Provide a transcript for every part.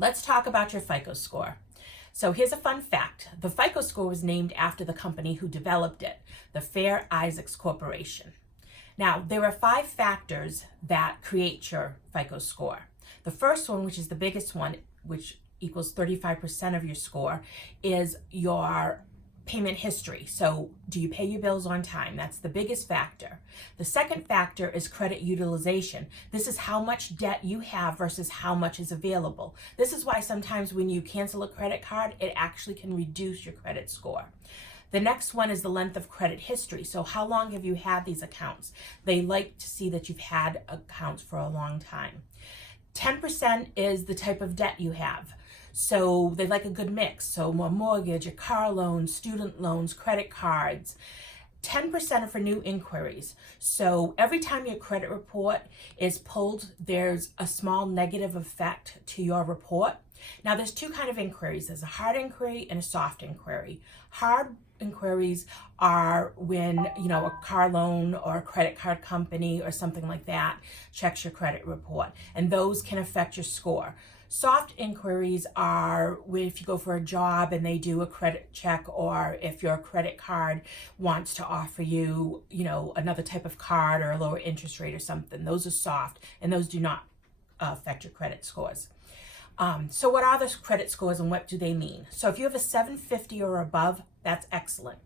Let's talk about your FICO score. So here's a fun fact. The FICO score was named after the company who developed it, the Fair Isaacs Corporation. Now, there are 5 factors that create your FICO score. The first one, which is the biggest one, which equals 35% of your score, is your payment history. So do you pay your bills on time? That's the biggest factor. The second factor is credit utilization. This is how much debt you have versus how much is available. This is why sometimes when you cancel a credit card, it actually can reduce your credit score. The next one is the length of credit history. So how long have you had these accounts? They like to see that you've had accounts for a long time. 10% is the type of debt you have. So they like a good mix. So more mortgage, a car loan, student loans, credit cards. 10% are for new inquiries. So every time your credit report is pulled, there's a small negative effect to your report. Now there's 2 kinds of inquiries. There's a hard inquiry and a soft inquiry. Hard inquiries are when, a car loan or a credit card company or something like that checks your credit report, and those can affect your score. Soft inquiries are if you go for a job and they do a credit check, or if your credit card wants to offer you, another type of card or a lower interest rate or something. Those are soft, and those do not affect your credit scores. So what are the credit scores and what do they mean? So if you have a 750 or above, that's excellent.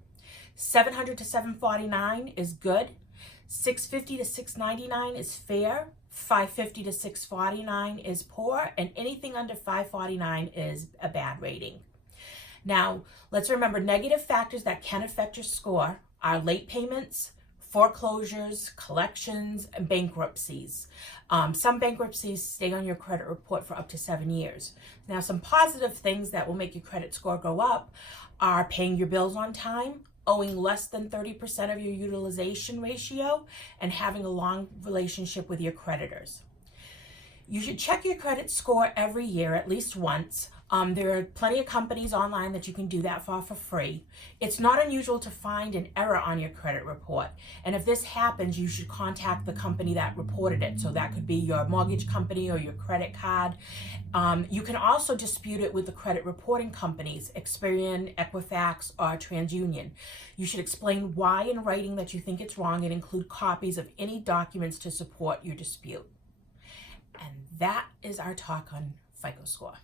700 to 749 is good. 650 to 699 is fair. 550 to 649 is poor, and anything under 549 is a bad rating. Now, let's remember negative factors that can affect your score are late payments, foreclosures, collections, and bankruptcies. Some bankruptcies stay on your credit report for up to 7 years. Now, some positive things that will make your credit score go up are paying your bills on time, owing less than 30% of your utilization ratio, and having a long relationship with your creditors. You should check your credit score every year, at least once. There are plenty of companies online that you can do that for free. It's not unusual to find an error on your credit report. And if this happens, you should contact the company that reported it. So that could be your mortgage company or your credit card. You can also dispute it with the credit reporting companies, Experian, Equifax, or TransUnion. You should explain why in writing that you think it's wrong and include copies of any documents to support your dispute. And that is our talk on FICO score.